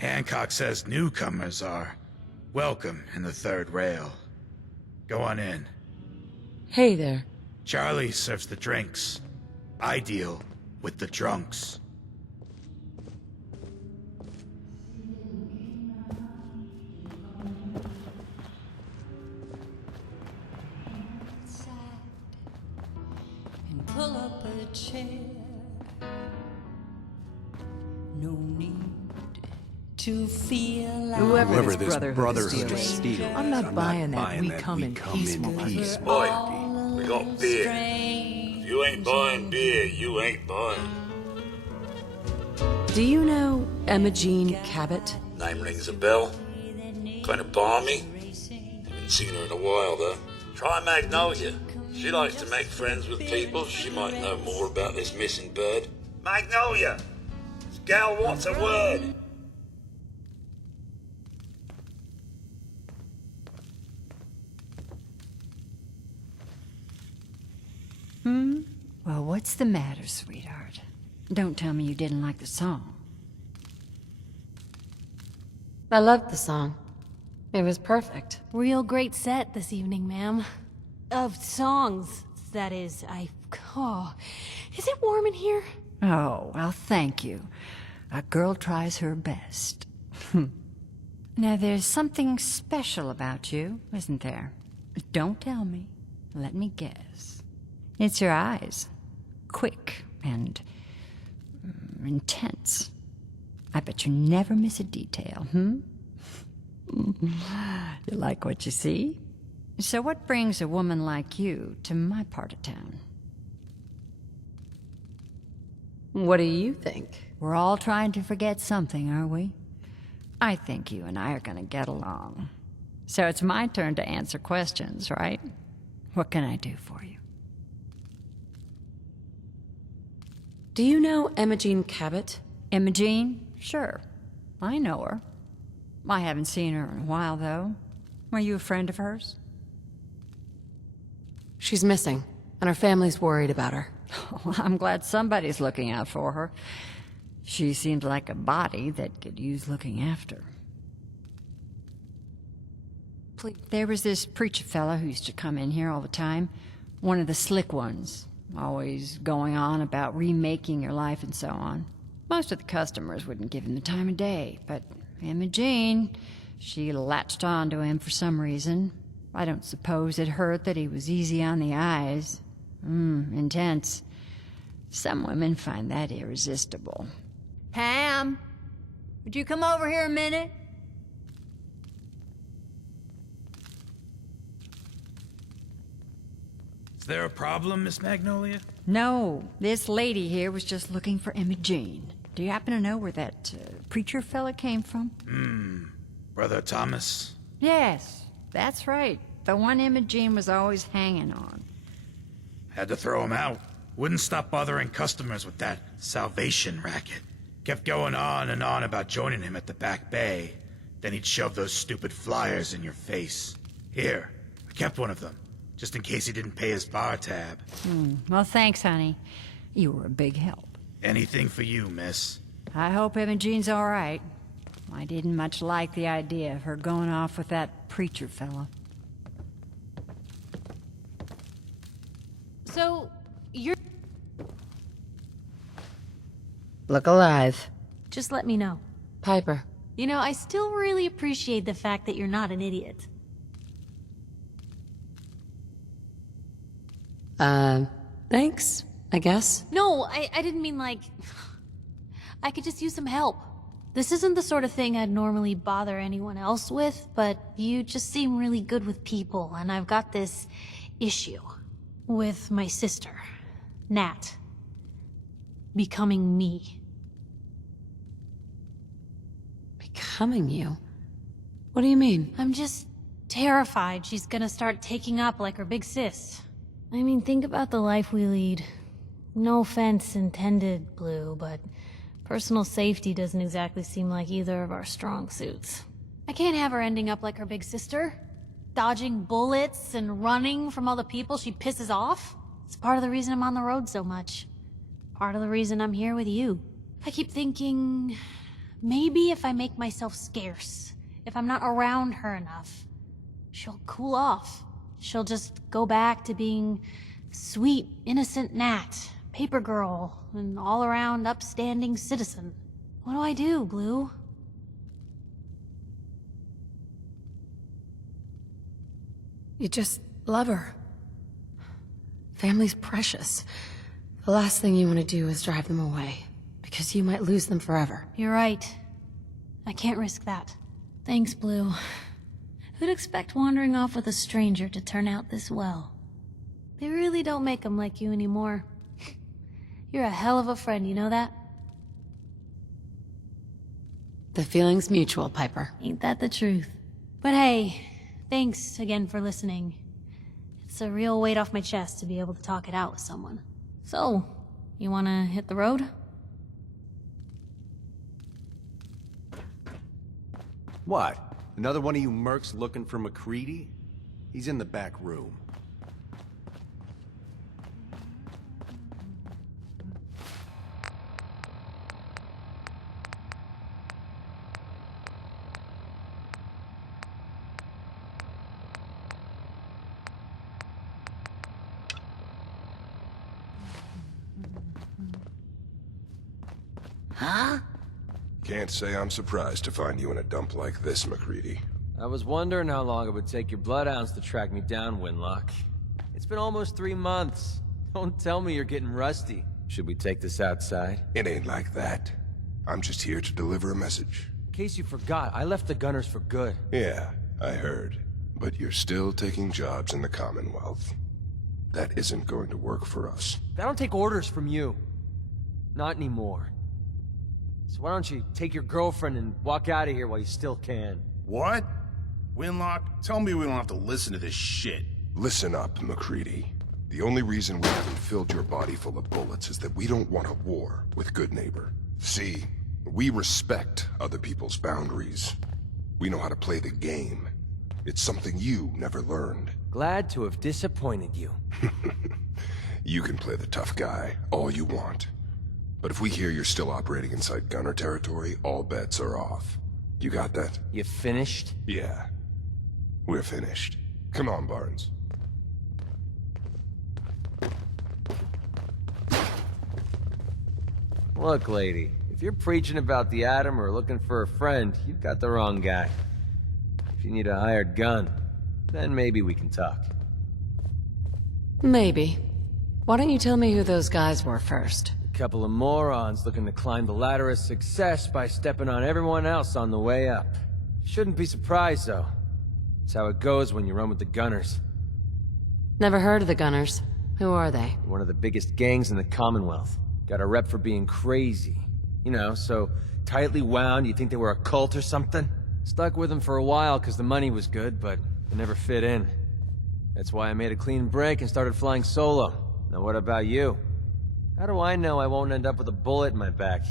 Hancock says newcomers are welcome in the third rail. Go on in. Hey there. Charlie serves the drinks. I deal with the drunks. And pull up a chair. No need to feel like Whoever this brotherhood is stealing, I'm not buying that we come in peace malarkey. Boy, we got beer. If you ain't buying beer, you ain't buying. Do you know Emma Jean Cabot? Name rings a bell. Kind of balmy. Haven't seen her in a while, though. Try Magnolia. She likes to make friends with people. She might know more about this missing bird. Magnolia! This gal wants a word. Well, what's the matter, sweetheart? Don't tell me you didn't like the song. I loved the song. It was perfect. Real great set this evening, ma'am. Of songs, that is. Oh, is it warm in here? Oh, well, thank you. A girl tries her best. Now, there's something special about you, isn't there? Don't tell me. Let me guess. It's your eyes. Quick and intense. I bet you never miss a detail, You like what you see? So what brings a woman like you to my part of town? What do you think? We're all trying to forget something, aren't we? I think you and I are gonna get along. So it's my turn to answer questions, right? What can I do for you? Do you know Emma Jean Cabot? Emma Jean? Sure. I know her. I haven't seen her in a while, though. Were you a friend of hers? She's missing, and her family's worried about her. Well, I'm glad somebody's looking out for her. She seems like a body that could use looking after. There was this preacher fella who used to come in here all the time. One of the slick ones. Always going on about remaking your life and so on. Most of the customers wouldn't give him the time of day, but Emma Jean, she latched on to him for some reason. I don't suppose it hurt that he was easy on the eyes. Intense. Some women find that irresistible. Pam, would you come over here a minute? Is there a problem, Miss Magnolia? No, this lady here was just looking for Emma Jean. Do you happen to know where that preacher fella came from? Brother Thomas? Yes, that's right. The one Emma Jean was always hanging on. Had to throw him out. Wouldn't stop bothering customers with that salvation racket. Kept going on and on about joining him at the back bay. Then he'd shove those stupid flyers in your face. Here, I kept one of them, just in case he didn't pay his bar tab. Well, thanks, honey. You were a big help. Anything for you, miss. I hope Emma Jean's all right. I didn't much like the idea of her going off with that preacher fella. So, you're... Look alive. Just let me know. Piper. You know, I still really appreciate the fact that you're not an idiot. Thanks, I guess. No, I didn't mean like... I could just use some help. This isn't the sort of thing I'd normally bother anyone else with, but you just seem really good with people, and I've got this issue with my sister, Nat, becoming me. Becoming you? What do you mean? I'm just terrified she's gonna start taking up like her big sis. I mean, think about the life we lead. No offense intended, Blue, but personal safety doesn't exactly seem like either of our strong suits. I can't have her ending up like her big sister, dodging bullets and running from all the people she pisses off. It's part of the reason I'm on the road so much. Part of the reason I'm here with you. I keep thinking, Maybe if I make myself scarce, if I'm not around her enough, she'll cool off. She'll just go back to being sweet, innocent Nat, paper girl, an all-around upstanding citizen. What do I do, Blue? You just love her. Family's precious. The last thing you want to do is drive them away, because you might lose them forever. You're right. I can't risk that. Thanks, Blue. Who'd expect wandering off with a stranger to turn out this well? They really don't make them like you anymore. You're a hell of a friend, you know that? The feeling's mutual, Piper. Ain't that the truth? But hey, thanks again for listening. It's a real weight off my chest to be able to talk it out with someone. So, you wanna hit the road? What? Another one of you mercs looking for McCready? He's in the back room. Can't say I'm surprised to find you in a dump like this, McCready. I was wondering how long it would take your bloodhounds to track me down, Winlock. It's been almost 3 months. Don't tell me you're getting rusty. Should we take this outside? It ain't like that. I'm just here to deliver a message. In case you forgot, I left the Gunners for good. Yeah, I heard. But you're still taking jobs in the Commonwealth. That isn't going to work for us. I don't take orders from you. Not anymore. So why don't you take your girlfriend and walk out of here while you still can? What? Winlock, tell me we don't have to listen to this shit. Listen up, McCready. The only reason we haven't filled your body full of bullets is that we don't want a war with Good Neighbor. See, we respect other people's boundaries. We know how to play the game. It's something you never learned. Glad to have disappointed you. You can play the tough guy all you want. But if we hear you're still operating inside Gunner territory, all bets are off. You got that? You finished? Yeah. We're finished. Come on, Barnes. Look, lady, if you're preaching about the atom or looking for a friend, you've got the wrong guy. If you need a hired gun, then maybe we can talk. Maybe. Why don't you tell me who those guys were first? Couple of morons looking to climb the ladder of success by stepping on everyone else on the way up. Shouldn't be surprised, though. It's how it goes when you run with the Gunners. Never heard of the Gunners. Who are they? One of the biggest gangs in the Commonwealth. Got a rep for being crazy. You know, so tightly wound you'd think they were a cult or something. Stuck with them for a while because the money was good, but it never fit in. That's why I made a clean break and started flying solo. Now what about you? How do I know I won't end up with a bullet in my back?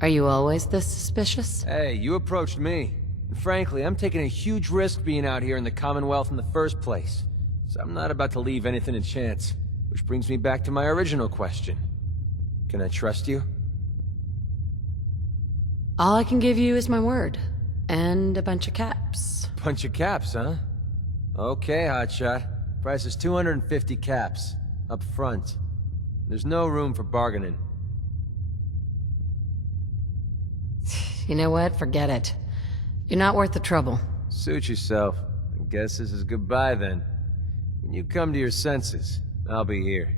Are you always this suspicious? Hey, you approached me. And frankly, I'm taking a huge risk being out here in the Commonwealth in the first place. So I'm not about to leave anything to chance. Which brings me back to my original question. Can I trust you? All I can give you is my word. And a bunch of caps. Bunch of caps, huh? Okay, hotshot. Price is 250 caps. Up front. There's no room for bargaining. You know what? Forget it. You're not worth the trouble. Suit yourself. I guess this is goodbye then. When you come to your senses, I'll be here.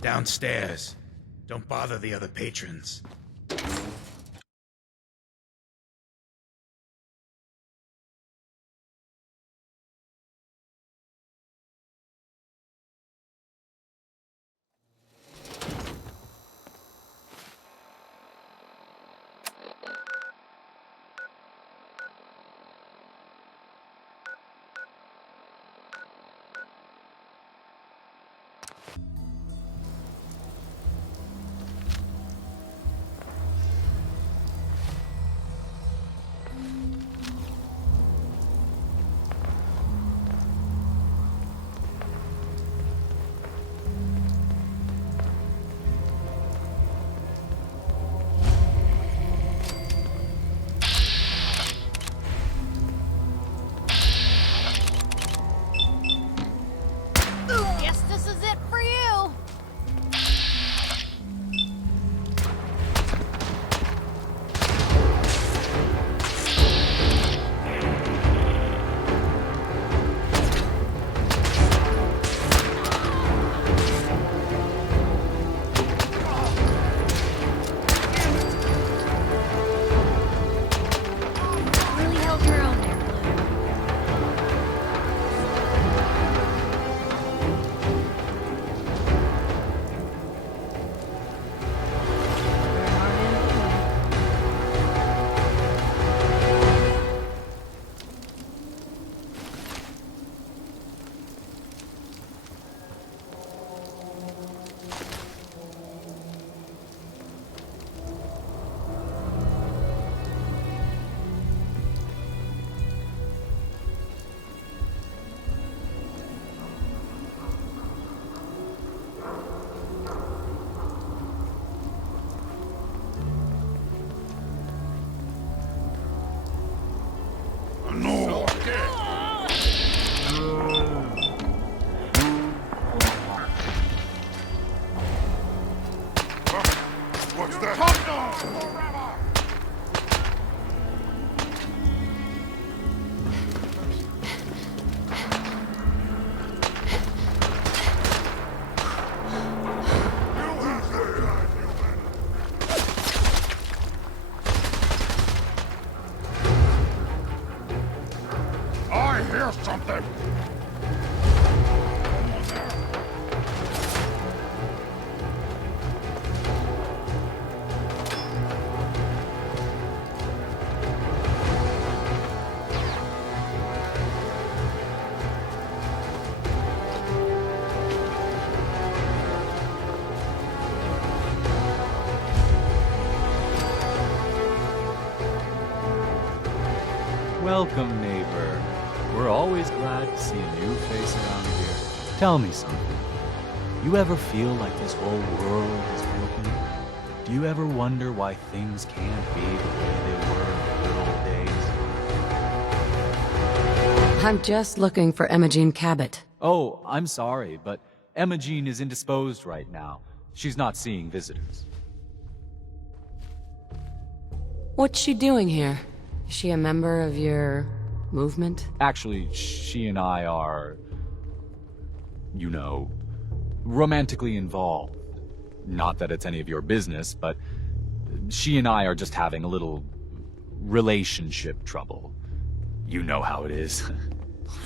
Downstairs. Don't bother the other patrons. hear something? Welcome, neighbor. We're always glad to see a new face around here. Tell me something. You ever feel like this whole world is broken? Do you ever wonder why things can't be the way they were in the good old days? I'm just looking for Imogen Cabot. Oh, I'm sorry, but Emma Jean is indisposed right now. She's not seeing visitors. What's she doing here? Is she a member of your movement? Actually, she and I are, you know, romantically involved. Not that it's any of your business, but she and I are just having a little relationship trouble. You know how it is.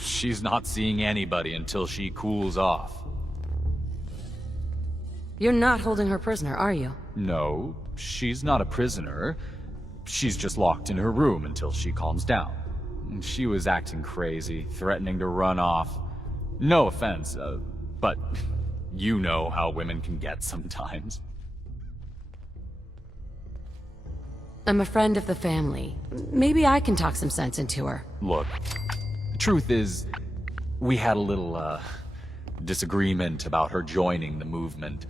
She's not seeing anybody until she cools off. You're not holding her prisoner, are you? No, she's not a prisoner. She's just locked in her room until she calms down. She was acting crazy, threatening to run off. No offense, but you know how women can get sometimes. I'm a friend of the family. Maybe I can talk some sense into her. Look, the truth is, we had a little, disagreement about her joining the movement.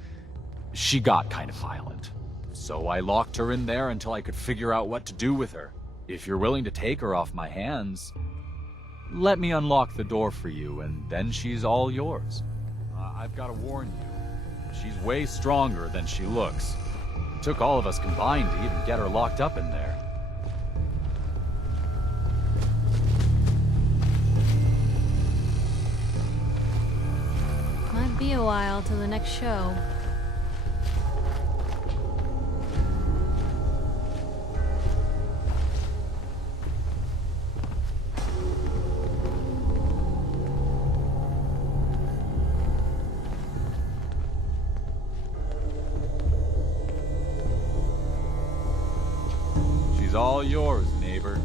She got kind of violent. So I locked her in there until I could figure out what to do with her. If you're willing to take her off my hands, let me unlock the door for you, and then she's all yours. I've got to warn you, she's way stronger than she looks. It took all of us combined to even get her locked up in there. Might be a while till the next show. All yours, neighbor.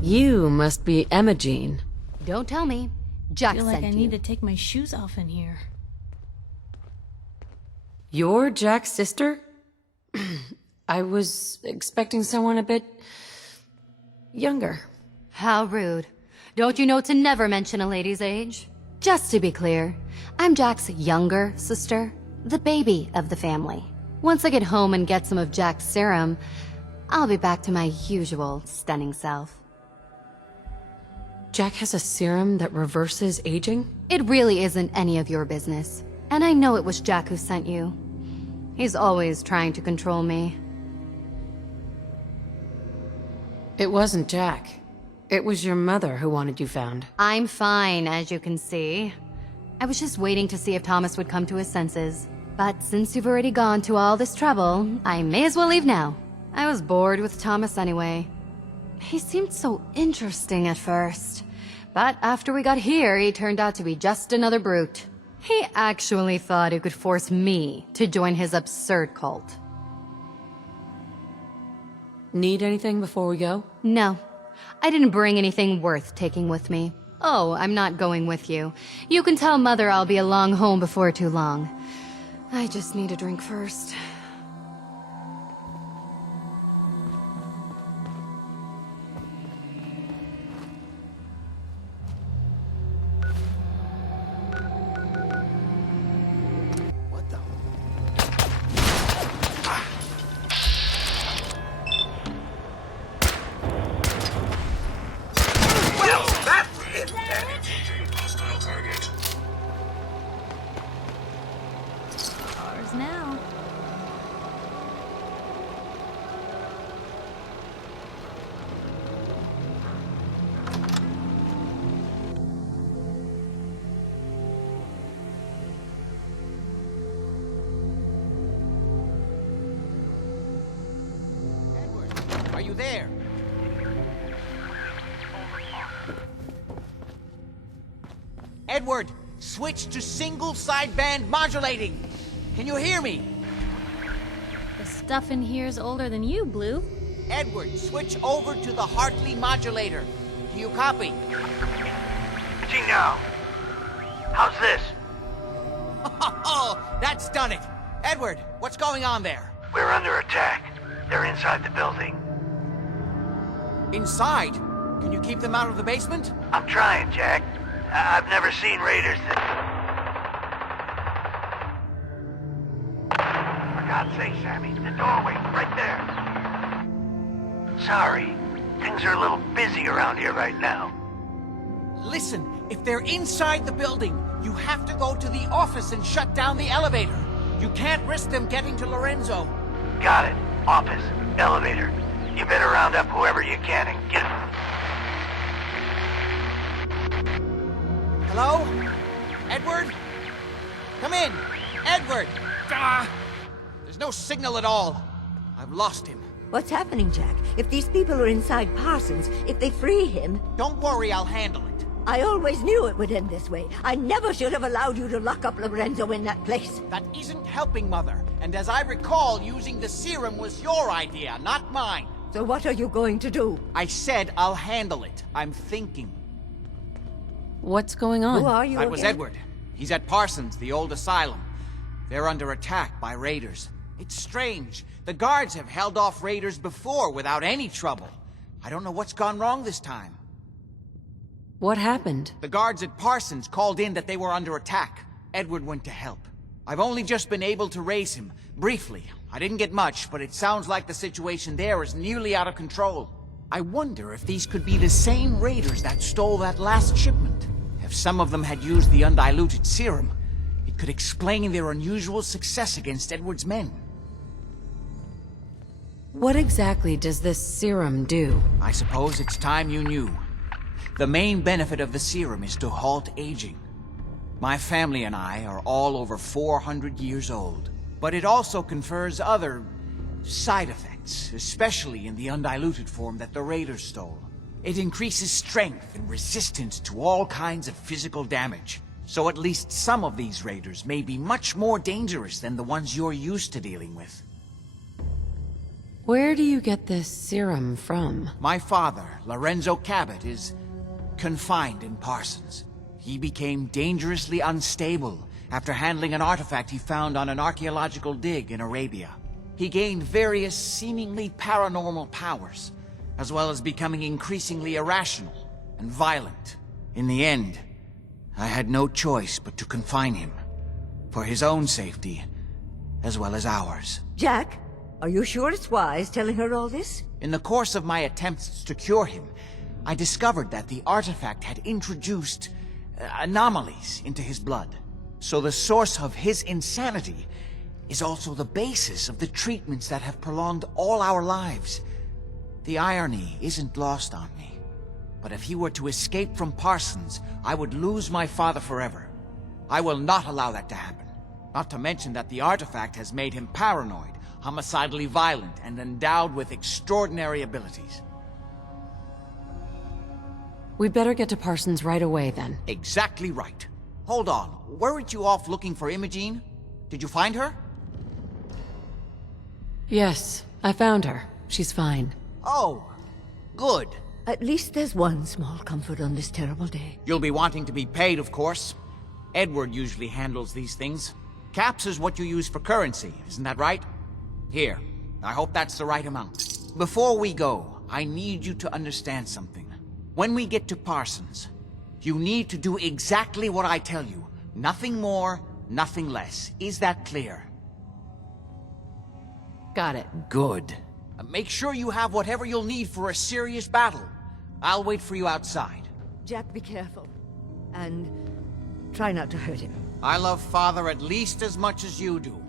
You must be Imogen. Don't tell me. I Jack feel like sent I you. need to take my shoes off in here. You're Jack's sister? I was expecting someone a bit younger. How rude. Don't you know to never mention a lady's age? Just to be clear, I'm Jack's younger sister. The baby of the family. Once I get home and get some of Jack's serum, I'll be back to my usual stunning self. Jack has a serum that reverses aging? It really isn't any of your business. And I know it was Jack who sent you. He's always trying to control me. It wasn't Jack. It was your mother who wanted you found. I'm fine, as you can see. I was just waiting to see if Thomas would come to his senses. But since you've already gone to all this trouble, I may as well leave now. I was bored with Thomas anyway. He seemed so interesting at first. But after we got here, he turned out to be just another brute. He actually thought he could force me to join his absurd cult. Need anything before we go? No. I didn't bring anything worth taking with me. Oh, I'm not going with you. You can tell Mother I'll be along home before too long. I just need a drink first. What the? Well, that's it then. Hostile target. Ours now. Are you there? Edward, switch to single sideband modulating. Can you hear me? The stuff in here's older than you, Blue. Edward, switch over to the Hartley modulator. Do you copy? Imaging now. How's this? Oh, that's done it. Edward, what's going on there? We're under attack. They're inside the building. Inside? Can you keep them out of the basement? I'm trying, Jack. I've never seen raiders that... For God's sake, Sammy, the doorway, right there. Sorry, things are a little busy around here right now. Listen, if they're inside the building, you have to go to the office and shut down the elevator. You can't risk them getting to Lorenzo. Got it. Office, elevator. You better round up whoever you can and get... Hello? Edward? Come in. Edward! There's no signal at all. I've lost him. What's happening, Jack? If these people are inside Parsons, if they free him... Don't worry, I'll handle it. I always knew it would end this way. I never should have allowed you to lock up Lorenzo in that place. That isn't helping, Mother. And as I recall, using the serum was your idea, not mine. So what are you going to do? I said I'll handle it. I'm thinking. What's going on? Who are you That was again? Edward. He's at Parsons, the old asylum. They're under attack by raiders. It's strange. The guards have held off raiders before without any trouble. I don't know what's gone wrong this time. What happened? The guards at Parsons called in that they were under attack. Edward went to help. I've only just been able to raise him, briefly. I didn't get much, but it sounds like the situation there is nearly out of control. I wonder if these could be the same raiders that stole that last shipment. If some of them had used the undiluted serum, it could explain their unusual success against Edward's men. What exactly does this serum do? I suppose it's time you knew. The main benefit of the serum is to halt aging. My family and I are all over 400 years old. But it also confers other side effects, especially in the undiluted form that the raiders stole. It increases strength and resistance to all kinds of physical damage. So at least some of these raiders may be much more dangerous than the ones you're used to dealing with. Where do you get this serum from? My father, Lorenzo Cabot, is confined in Parsons. He became dangerously unstable after handling an artifact he found on an archaeological dig in Arabia. He gained various seemingly paranormal powers, as well as becoming increasingly irrational and violent. In the end, I had no choice but to confine him, for his own safety, as well as ours. Jack, are you sure it's wise telling her all this? In the course of my attempts to cure him, I discovered that the artifact had introduced anomalies into his blood. So the source of his insanity is also the basis of the treatments that have prolonged all our lives. The irony isn't lost on me. But if he were to escape from Parsons, I would lose my father forever. I will not allow that to happen. Not to mention that the artifact has made him paranoid, homicidally violent, and endowed with extraordinary abilities. We'd better get to Parsons right away, then. Exactly right. Hold on, weren't you off looking for Imogene? Did you find her? Yes, I found her. She's fine. Oh, good. At least there's one small comfort on this terrible day. You'll be wanting to be paid, of course. Edward usually handles these things. Caps is what you use for currency, isn't that right? Here, I hope that's the right amount. Before we go, I need you to understand something. When we get to Parsons, you need to do exactly what I tell you. Nothing more, nothing less. Is that clear? Got it. Good. Make sure you have whatever you'll need for a serious battle. I'll wait for you outside. Jack, be careful. And try not to hurt him. I love Father at least as much as you do.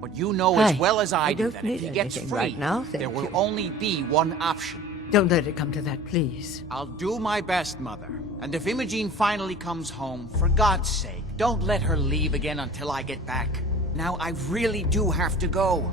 But you know as well as I do that if he gets free, right now, there will only be one option. Don't let it come to that, please. I'll do my best, Mother. And if Imogene finally comes home, for God's sake, don't let her leave again until I get back. Now, I really do have to go.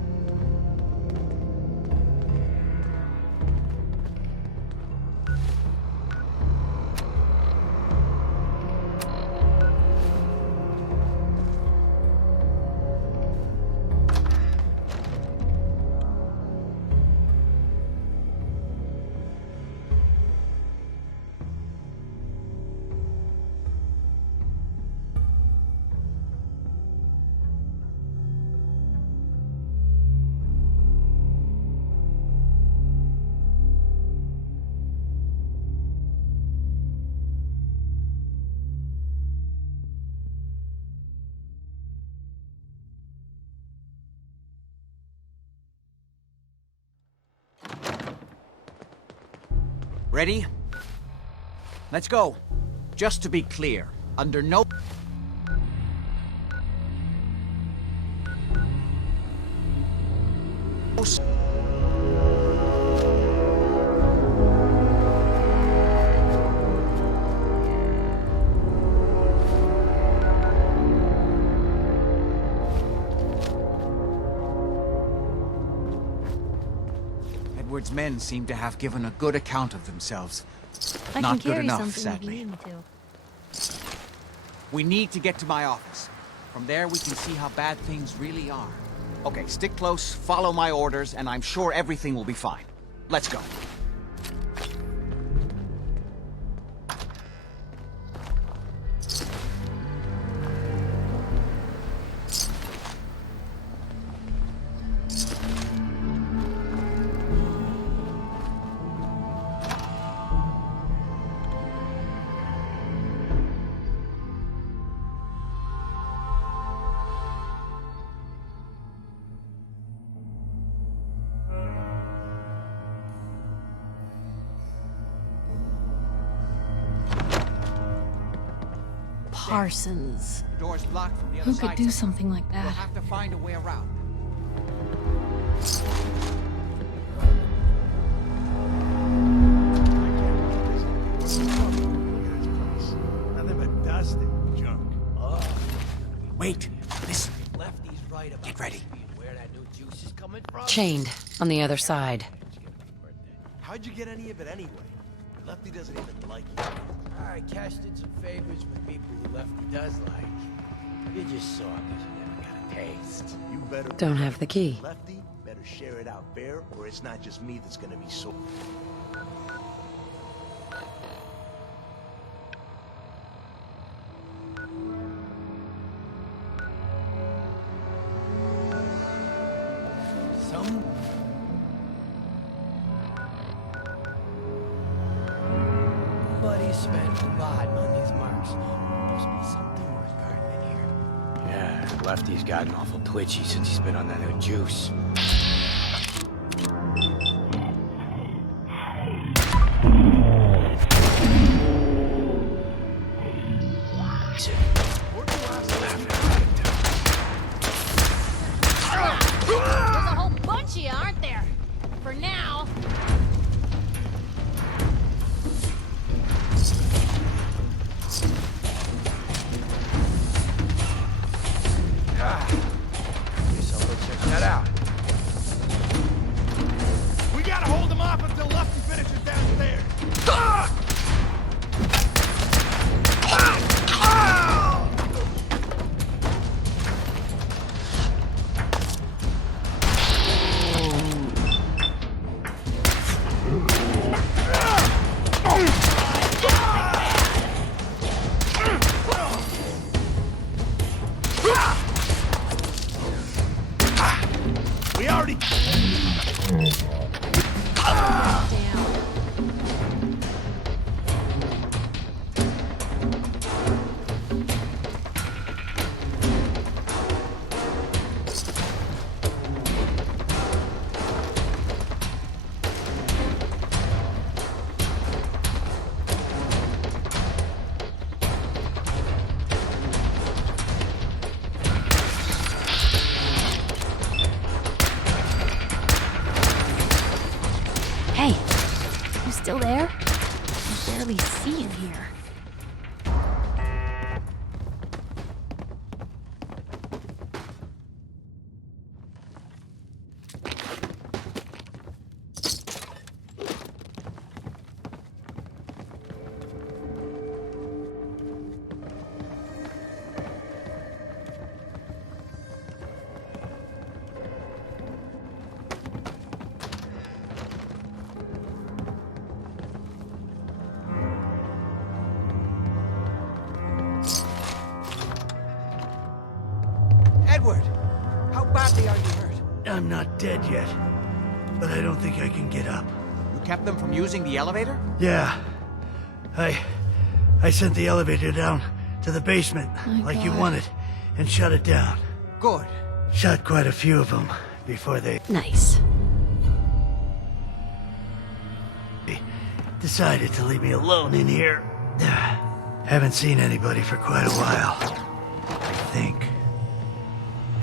Ready? Let's go. Just to be clear, under no... Edward's men seem to have given a good account of themselves. But not good enough, sadly. We need to get to my office. From there, we can see how bad things really are. Okay, stick close, follow my orders, and I'm sure everything will be fine. Let's go. Parsons. The door's blocked from the other Who side. could do something like We'll that? have to find a way around. Nothing but dust and junk. Wait, listen. Get ready. Chained on the other side. How'd you get any of it anyway? Lefty doesn't even like you. I cashed in some favors with people who Lefty does like. You just saw him because you never got a taste. You better Don't have the key. Lefty better share it out fair, or it's not just me that's gonna be sore. Somebody spent a lot on these marks. Must be something worth guarding in here. Yeah, Lefty's gotten awful twitchy since he's been on that new juice. There's a whole bunch of you, aren't there? For now. Guess I'll go check that out. We gotta hold him off until Lefty finishes downstairs. We already... Hey, you still there? I can barely see in here. Edward, how badly are you hurt? I'm not dead yet, but I don't think I can get up. You kept them from using the elevator? Yeah. I sent the elevator down to the basement, like you wanted, and shut it down. Good. Shot quite a few of them before they... Nice. decided to leave me alone in here. Haven't seen anybody for quite a while. I think.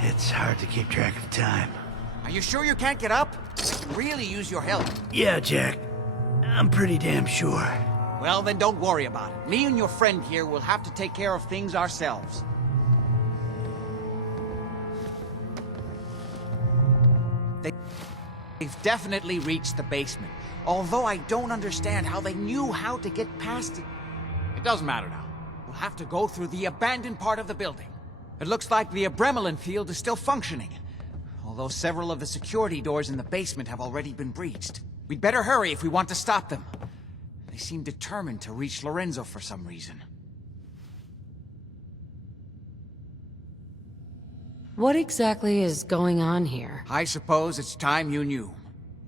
It's hard to keep track of time. Are you sure you can't get up? I can really use your help. Yeah, Jack. I'm pretty damn sure. Well, then don't worry about it. Me and your friend here will have to take care of things ourselves. They've definitely reached the basement. Although I don't understand how they knew how to get past it. It doesn't matter now. We'll have to go through the abandoned part of the building. It looks like the Adrenaline field is still functioning. Although several of the security doors in the basement have already been breached. We'd better hurry if we want to stop them. They seem determined to reach Lorenzo for some reason. What exactly is going on here? I suppose it's time you knew.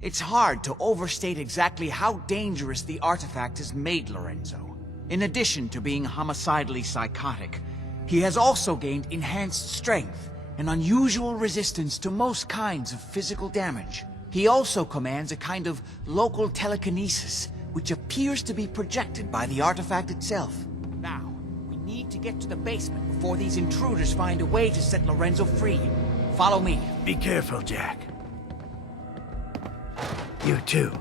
It's hard to overstate exactly how dangerous the artifact has made Lorenzo. In addition to being homicidally psychotic, he has also gained enhanced strength and unusual resistance to most kinds of physical damage. He also commands a kind of local telekinesis, which appears to be projected by the artifact itself. Now, we need to get to the basement before these intruders find a way to set Lorenzo free. Follow me. Be careful, Jack. You too.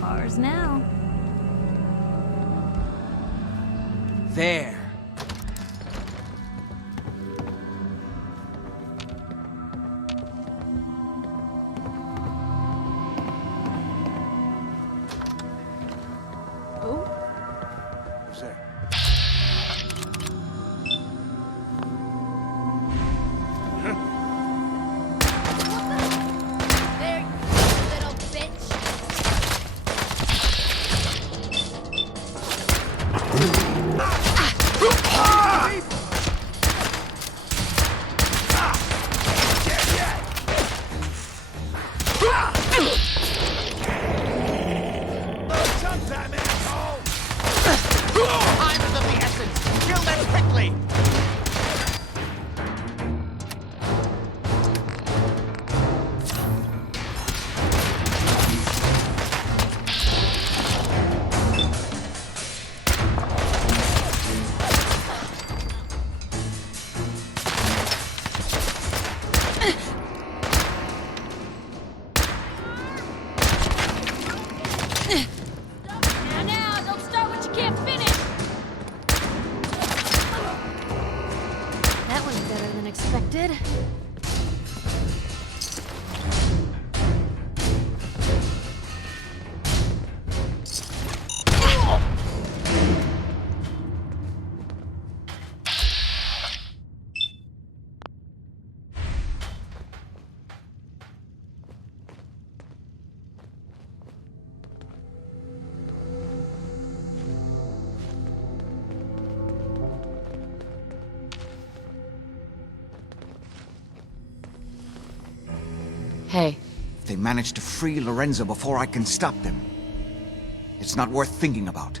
Ours now. There. Who's there? There, you little bitch. Time is of the essence. Kill them quickly. Now, don't start what you can't finish. That was better than expected. Hey, If they manage to free Lorenzo before I can stop them, it's not worth thinking about.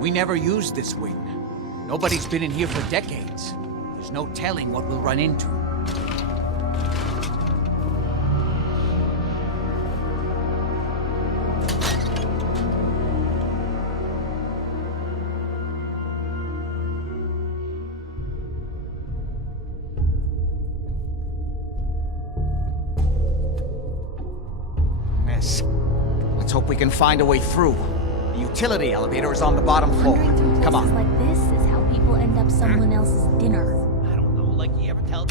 We never used this wing. Nobody's been in here for decades. There's no telling what we'll run into. Mess. Let's hope we can find a way through. The utility elevator is on the bottom floor. Come on. Like this is how people end up someone else's dinner. I don't know, like you ever tell...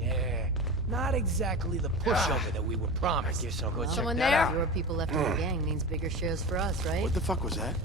Yeah, not exactly the pushover that we were promised. I guess I'll go check Someone that there? out. Fewer people left in the gang means bigger shares for us, right? What the fuck was that?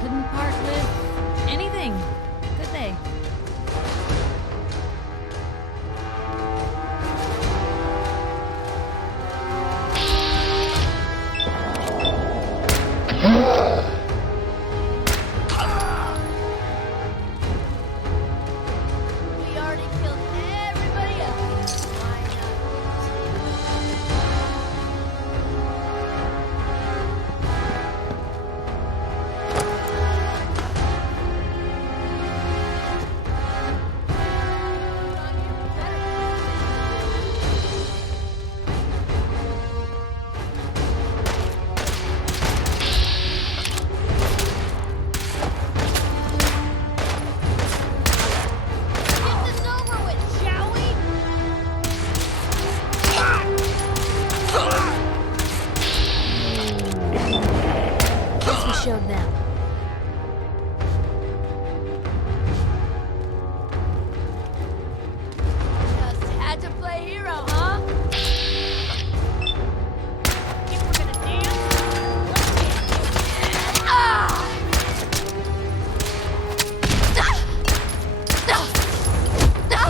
Couldn't part with anything, could they? We already killed everybody else. Why Get this over with, shall we? Guess we showed them. Just had to play hero, huh? If we're gonna dance, let's dance. Ah!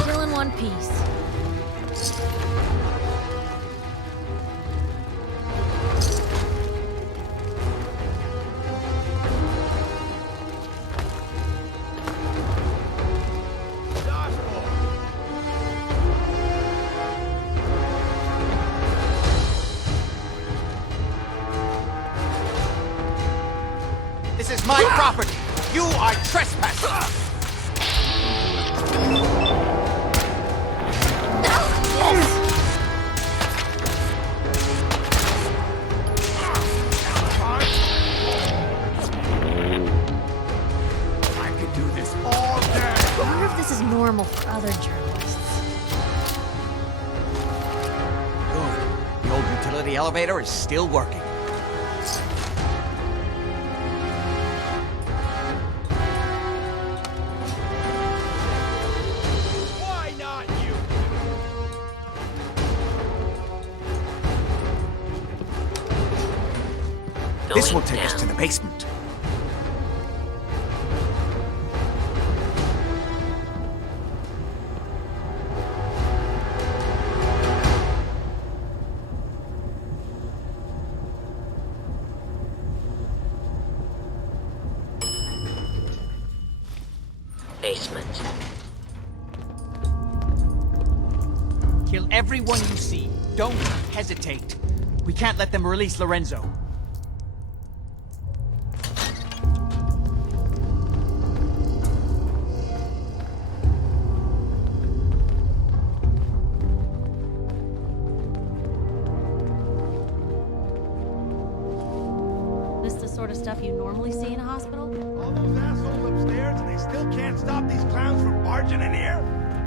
Still in one piece. This is my property. You are trespassing. I could do this all day. I wonder if this is normal for other journalists. Good. The old utility elevator is still working. Why not you? This will take us to the basement. Basement. Kill everyone you see. Don't hesitate. We can't let them release Lorenzo. This the sort of stuff you normally see in a hospital? All those assholes upstairs, and they still can't stop these clowns from barging in here?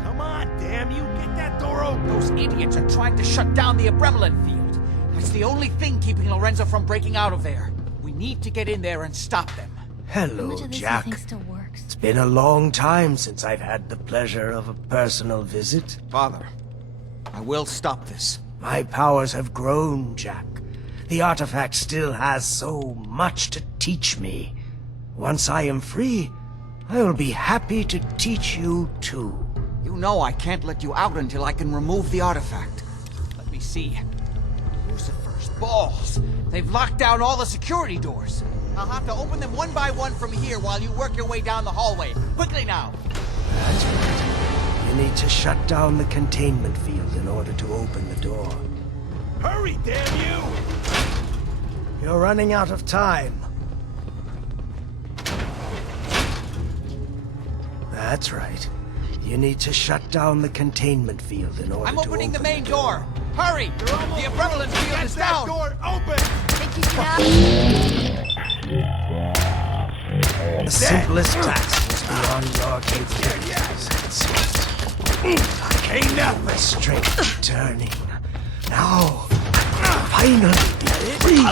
Come on, damn you, get that door open. Those idiots are trying to shut down the Abramelin field. That's the only thing keeping Lorenzo from breaking out of there. We need to get in there and stop them. Hello, Jack. Still works. It's been a long time since I've had the pleasure of a personal visit. Father, I will stop this. My powers have grown, Jack. The artifact still has so much to teach me. Once I am free, I will be happy to teach you too. You know I can't let you out until I can remove the artifact. Let me see. Lucifer's balls. They've locked down all the security doors. I'll have to open them one by one from here while you work your way down the hallway. Quickly now. That's right. You need to shut down the containment field in order to open the door. Hurry, damn you! You're running out of time. That's right. You need to shut down the containment field in order to open the door. I'm opening the main door. Hurry! The adrenaline field is down. Door open! The simplest task is beyond your capabilities. I gained up my strength returning. Now, I'm finally be free.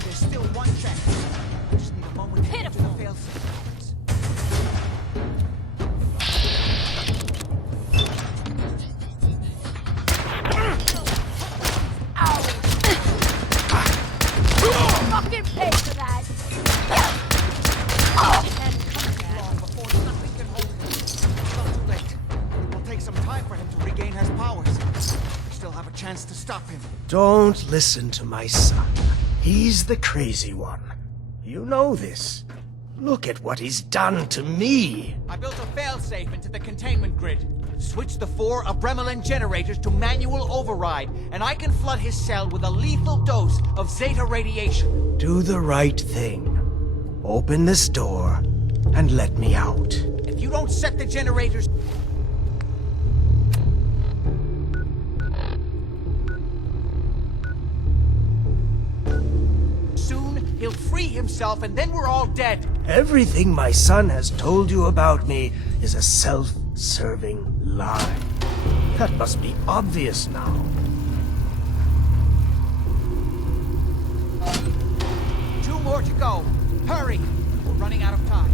There's still one chance. I just need a moment to enter the failsafe. Fucking pay for that! It will take some time for him to regain his powers. We still have a chance to stop him. Don't listen to my son. He's the crazy one. You know this. Look at what he's done to me. I built a failsafe into the containment grid. Switch the 4 adrenaline generators to manual override, and I can flood his cell with a lethal dose of Zeta radiation. Do the right thing. Open this door and let me out. If you don't set the generators... soon, he'll free himself and then we're all dead. Everything my son has told you about me is a self-serving lie. That must be obvious now. Two more to go. Hurry! We're running out of time.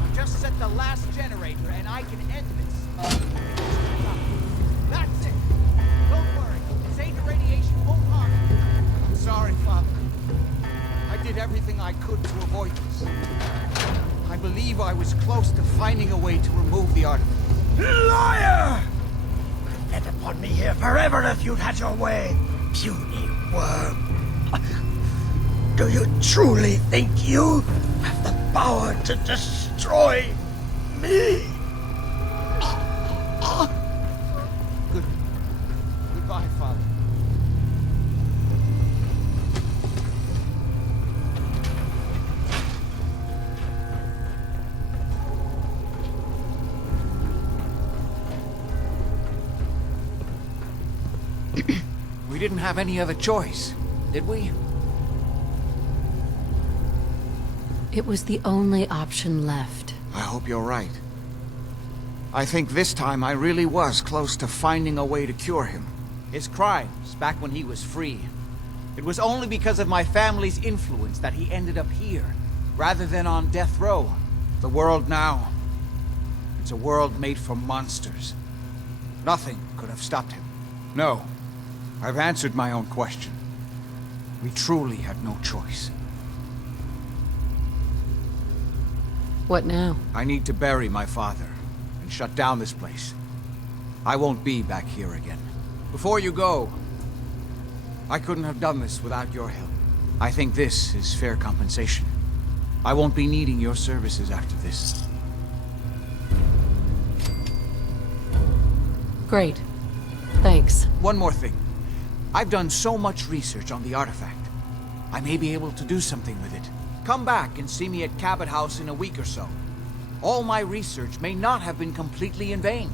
I've just set the last generator and I can end this. That's it! Don't worry. Zeta radiation won't harm you. I'm sorry, Father. I did everything I could to avoid this. I believe I was close to finding a way to remove the artifact. Liar! Fed upon me here forever if you'd had your way, puny worm. Do you truly think you have the power to destroy me? Goodbye, Father. We didn't have any other choice, did we? It was the only option left. I hope you're right. I think this time I really was close to finding a way to cure him. His crimes, back when he was free. It was only because of my family's influence that he ended up here, rather than on death row. The world now, it's a world made for monsters. Nothing could have stopped him. No, I've answered my own question. We truly had no choice. What now? I need to bury my father and shut down this place. I won't be back here again. Before you go, I couldn't have done this without your help. I think this is fair compensation. I won't be needing your services after this. Great. Thanks. One more thing. I've done so much research on the artifact. I may be able to do something with it. Come back and see me at Cabot House in a week or so. All my research may not have been completely in vain.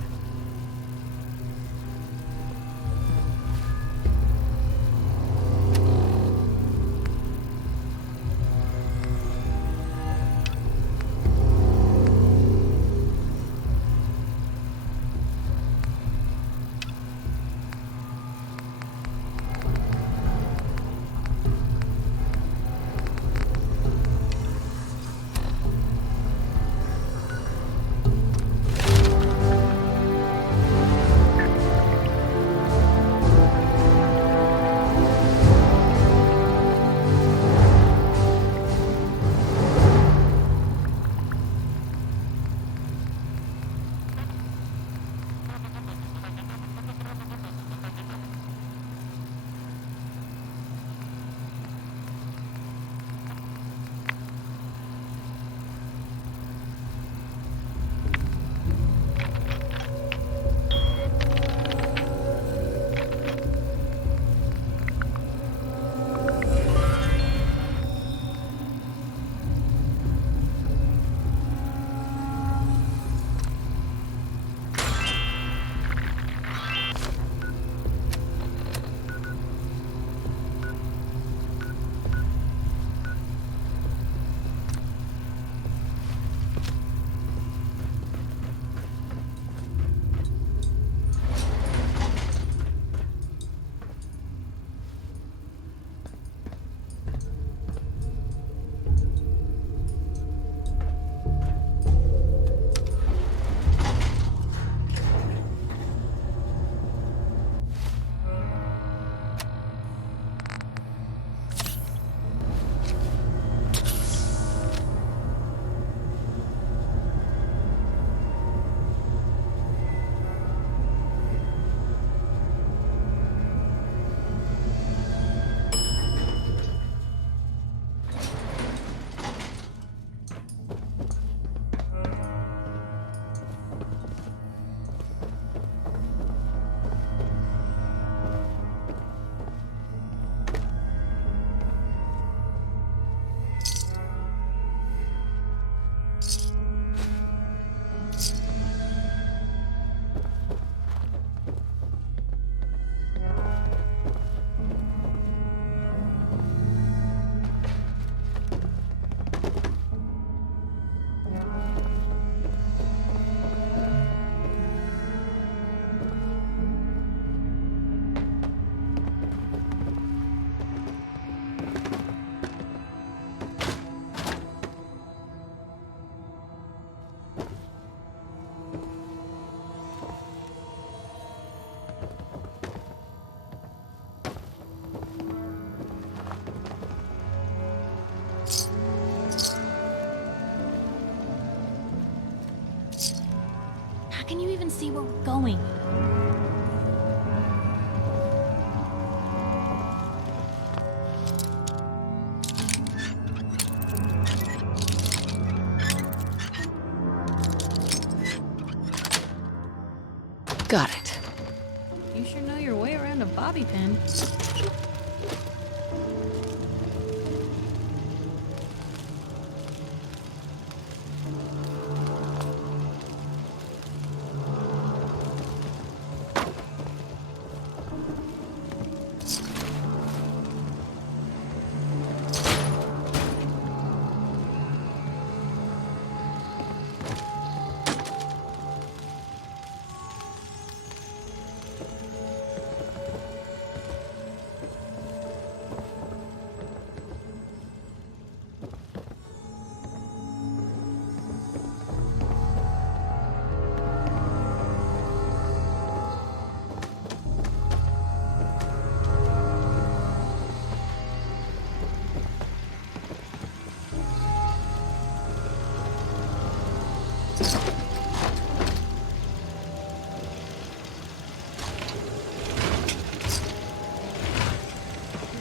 can you even see where we're going? Got it. You sure know your way around a bobby pin.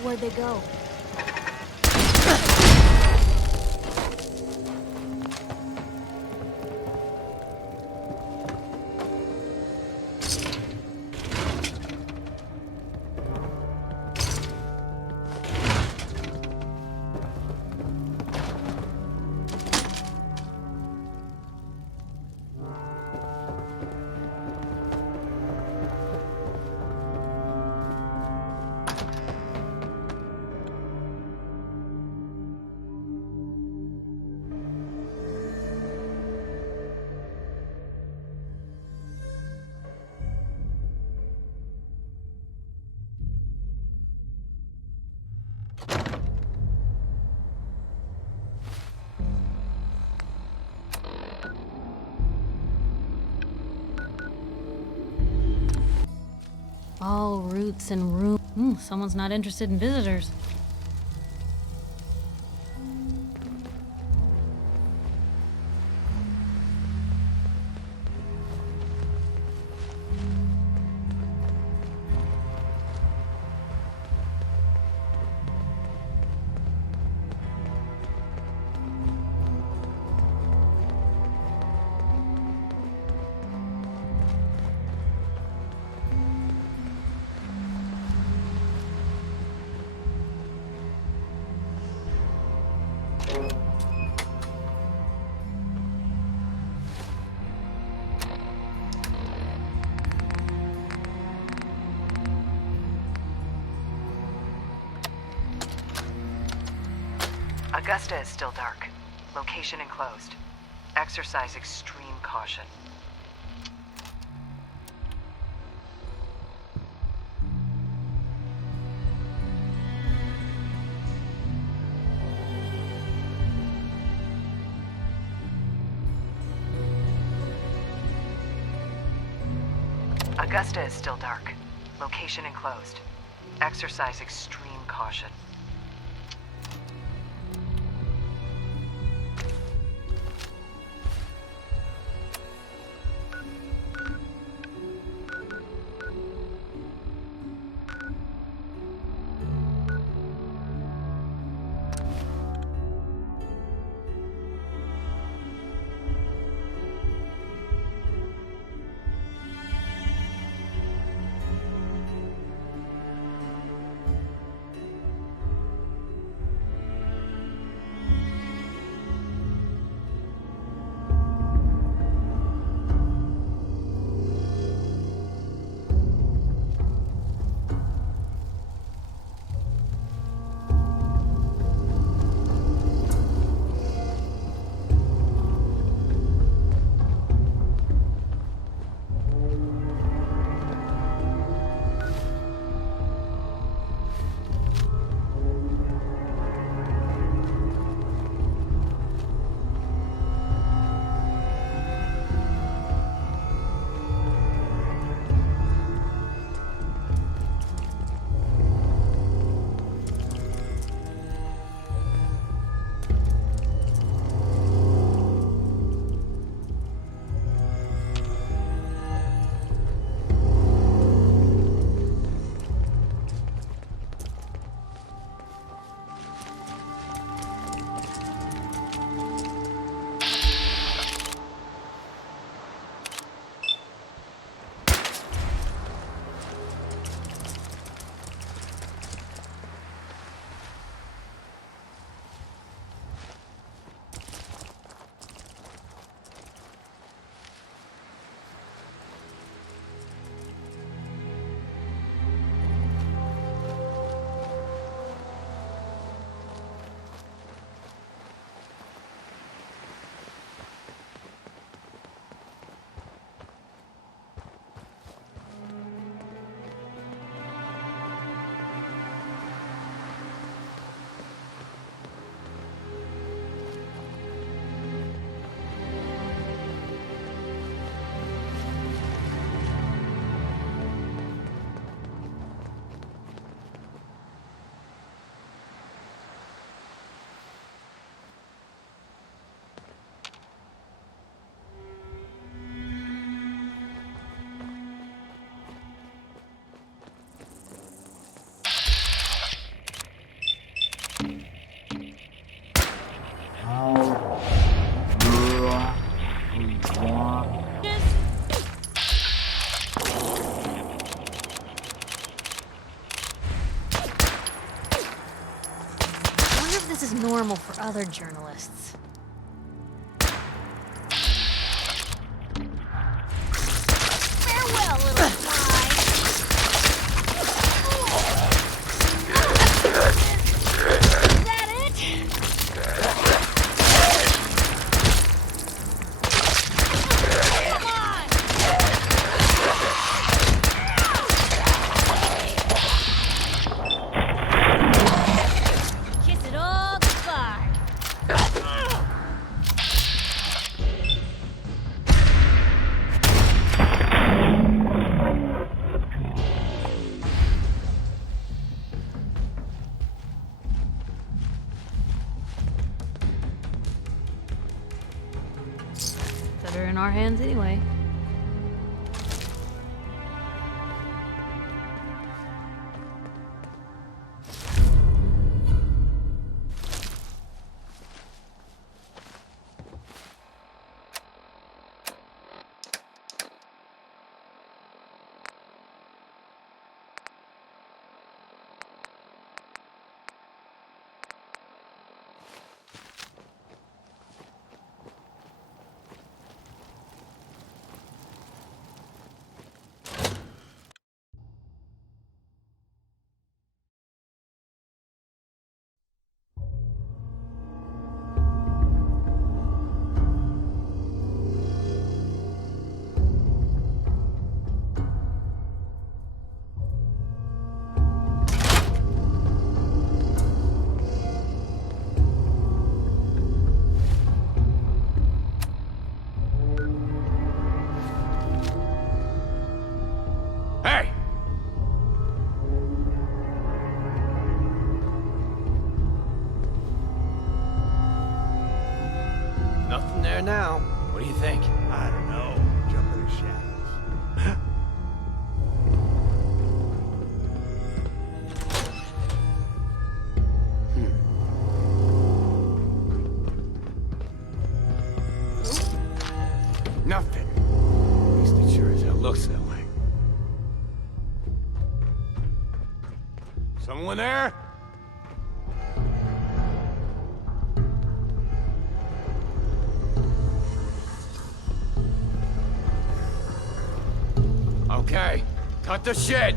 Where'd they go? All roots and room. Someone's not interested in visitors. Augusta is still dark. Location enclosed. Exercise extreme caution. Augusta is still dark. Location enclosed. Exercise extreme caution. this is normal for other journalists. Farewell, little fly. Is that it? Come on! Kiss it all goodbye. Better in our hands anyway. Hey! Nothing there now. What do you think? I don't know. Jump in the shadows. Nothing. At least it sure as hell looks that way. Someone there? Okay, cut the shit.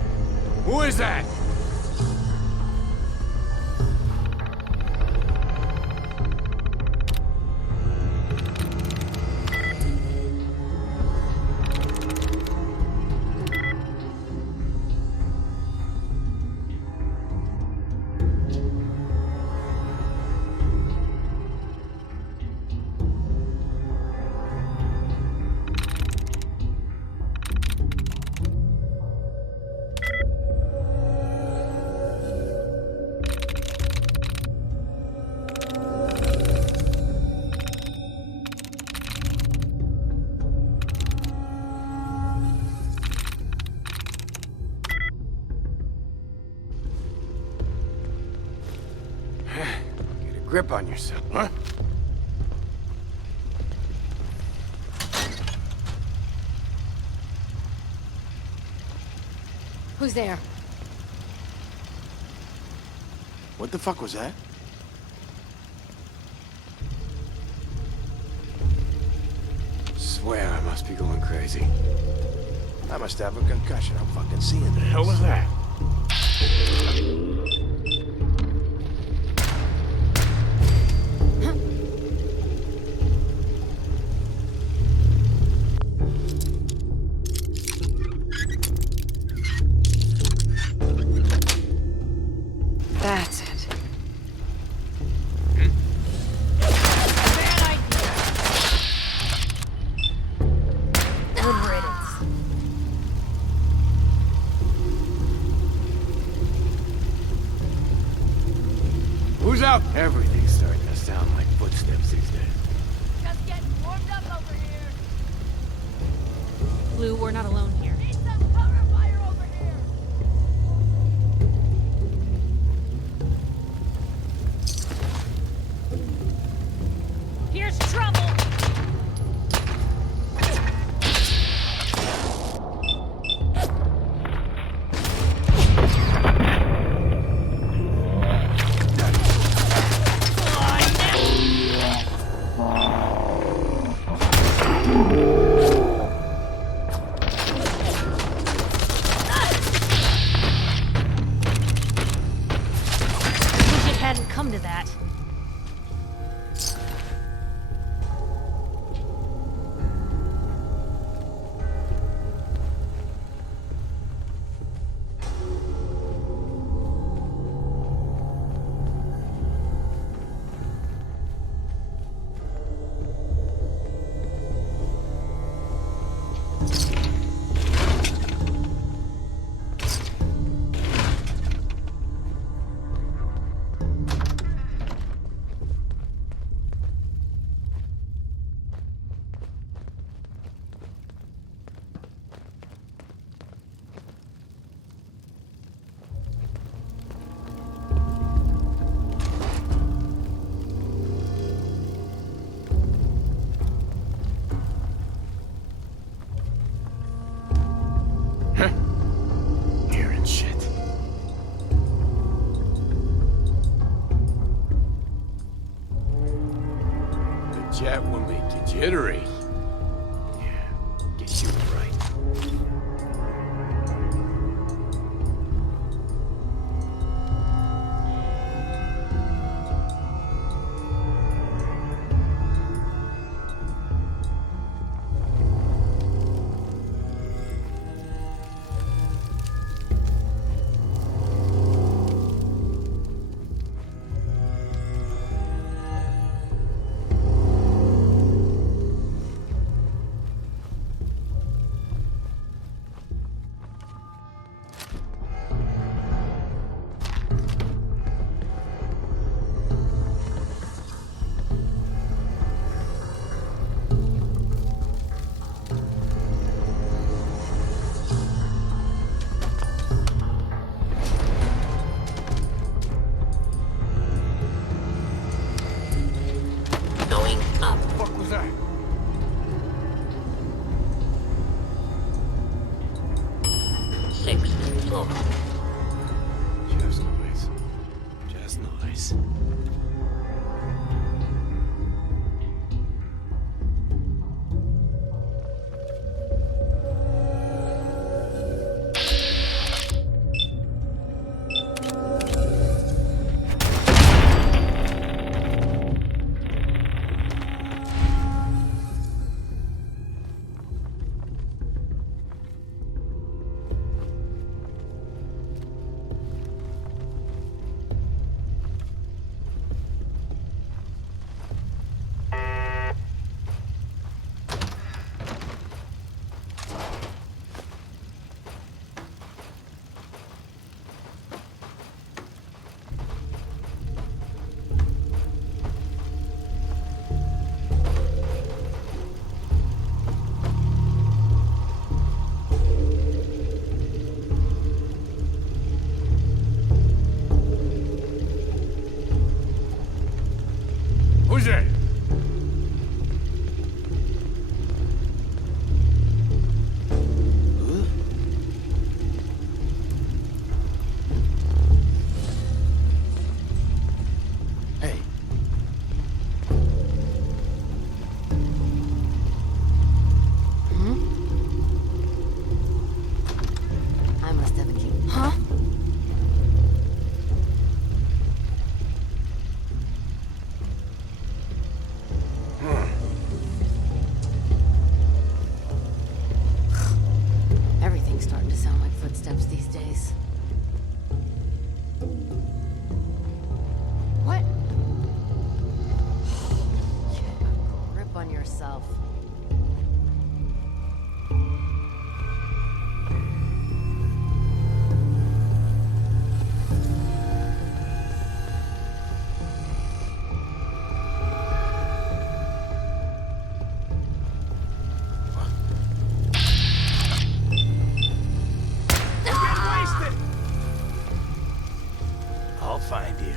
Who is that? Grip on yourself, huh? Who's there? What the fuck was that? Swear I must be going crazy. I must have a concussion. I'm fucking seeing this. The hell was that? That's it. Good riddance. Who's out? Everything's starting to sound like footsteps these days. Just getting warmed up over here. Blue, we're not alone here. Need some cover fire over here. Here's trouble. come to that. Hearing shit. The jet will make you jittery. Yeah, get you right. Just noise. Who's there? Hey. I must have a key. Huh? Everything's starting to sound like footsteps these days. What? Get a grip on yourself. I'll find you.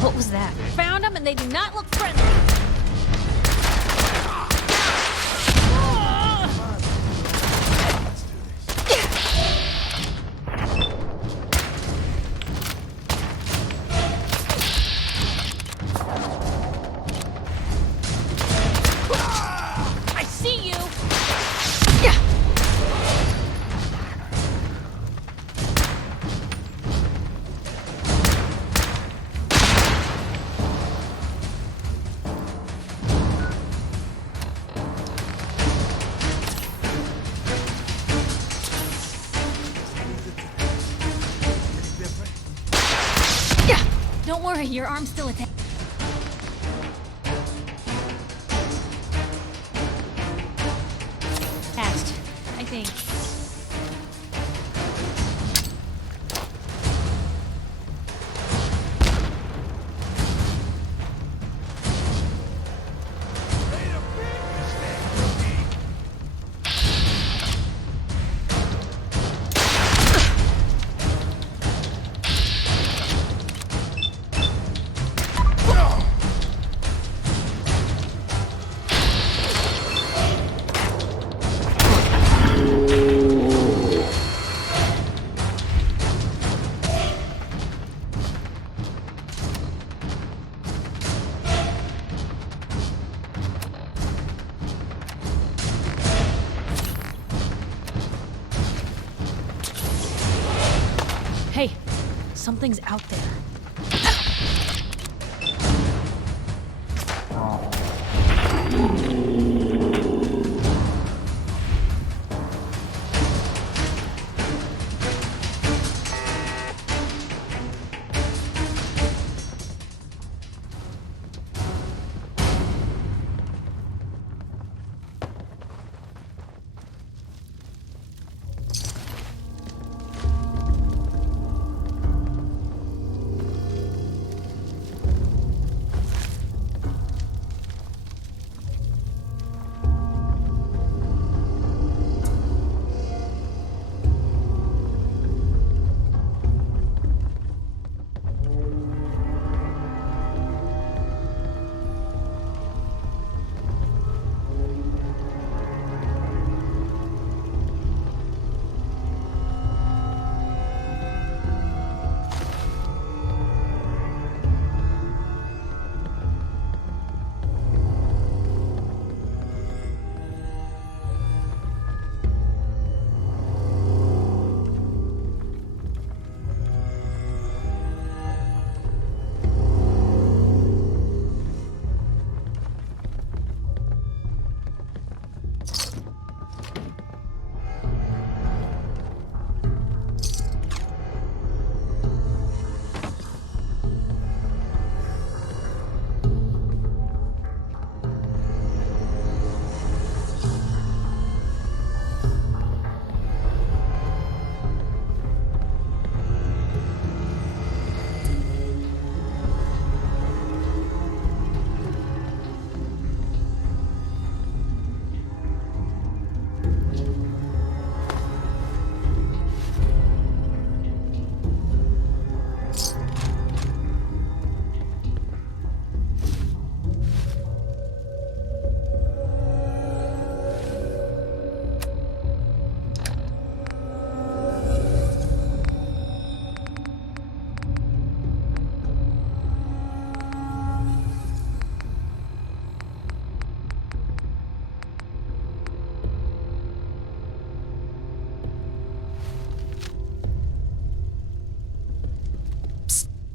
What was that? Found them and they do not look friendly. I see you. Don't worry, your arm's still attached. I think. Hey, something's out there.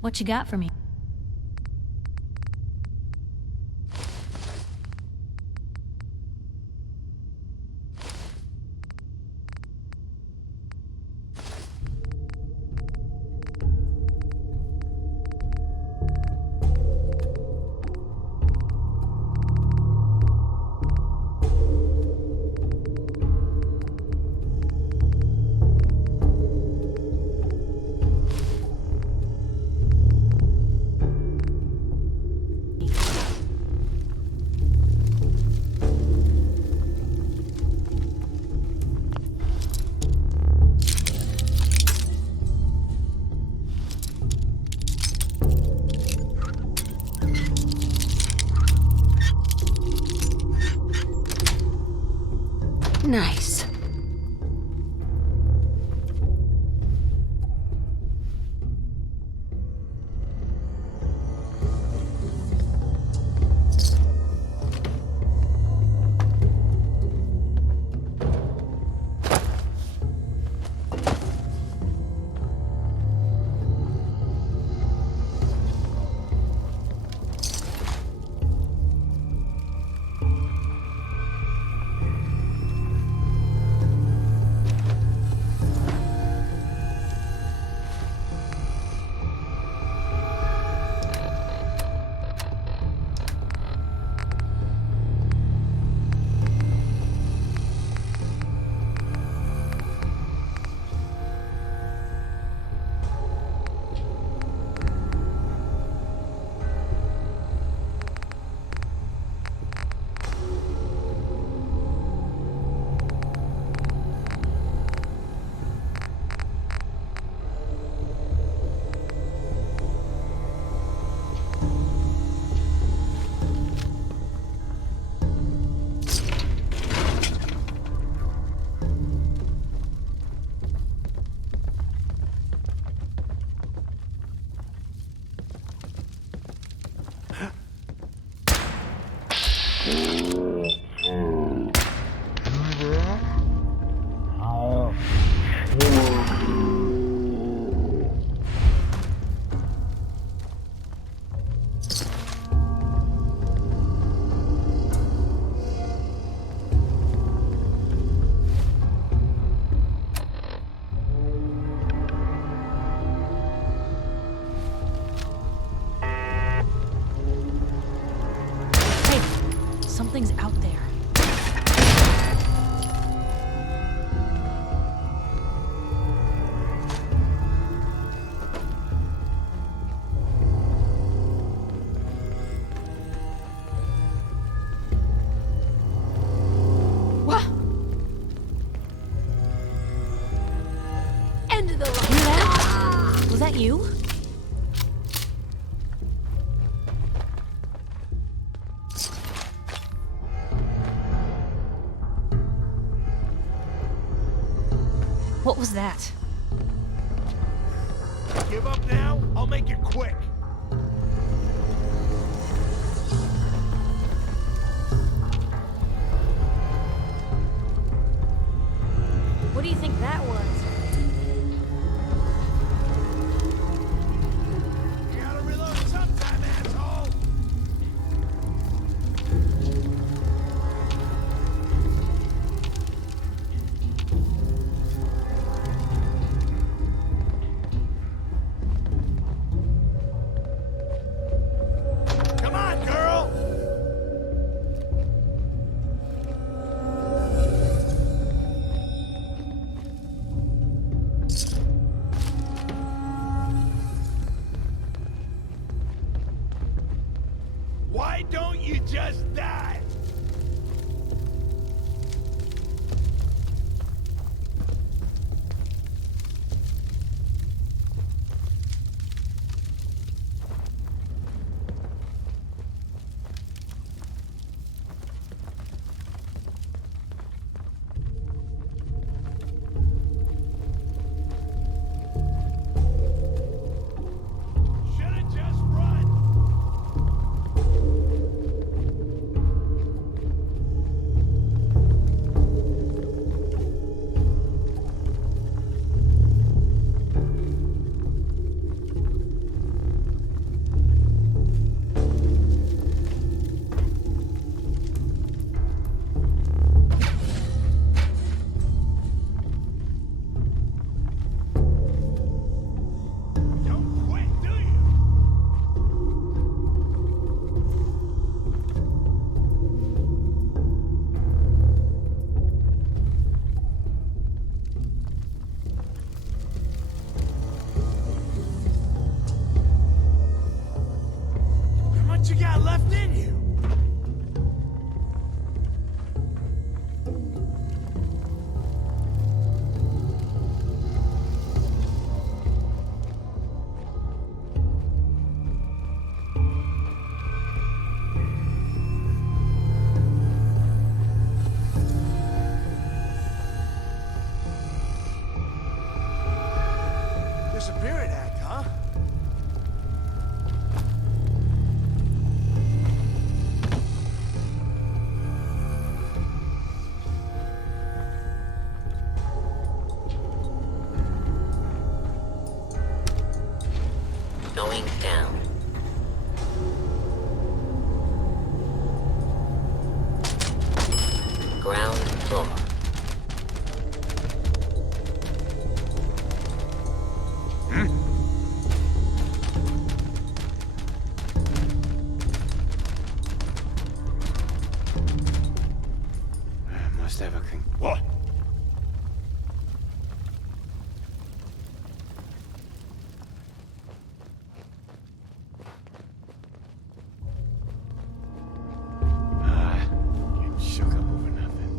What you got for me? Something's out there. What? End of the line. Hear that? Was that you? What was that? Give up now? I'll make it quick. What do you think that was? You gotta reload sometime, asshole! Come on, girl! Why don't you just die? Should've just run. Don't quit, do you? How much you got left in you? Disappearing act, huh? Going down. Ground floor. Must have a thing. What? Getting shook up over nothing.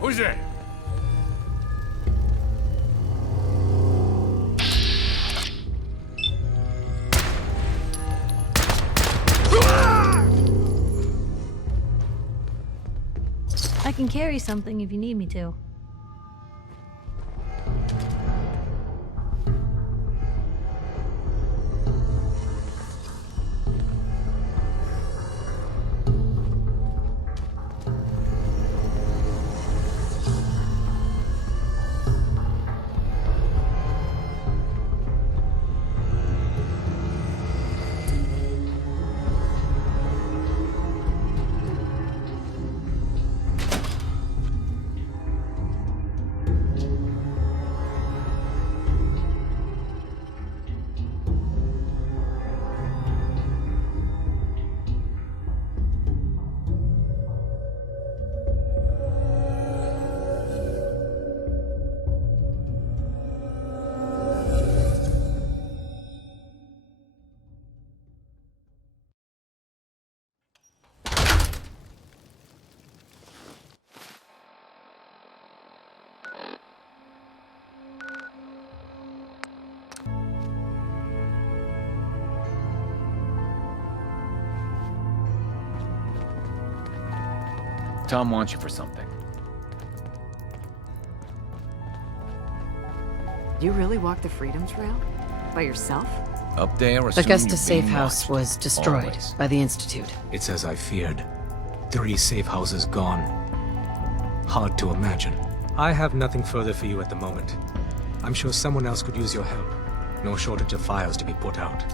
Who's there? I can carry something if you need me to. Tom wants you for something. You really walked the Freedom Trail? By yourself? Up there, The Augusta safe house was destroyed Always. by the Institute. It's as I feared. 3 safe houses gone. Hard to imagine. I have nothing further for you at the moment. I'm sure someone else could use your help. No shortage of fires to be put out.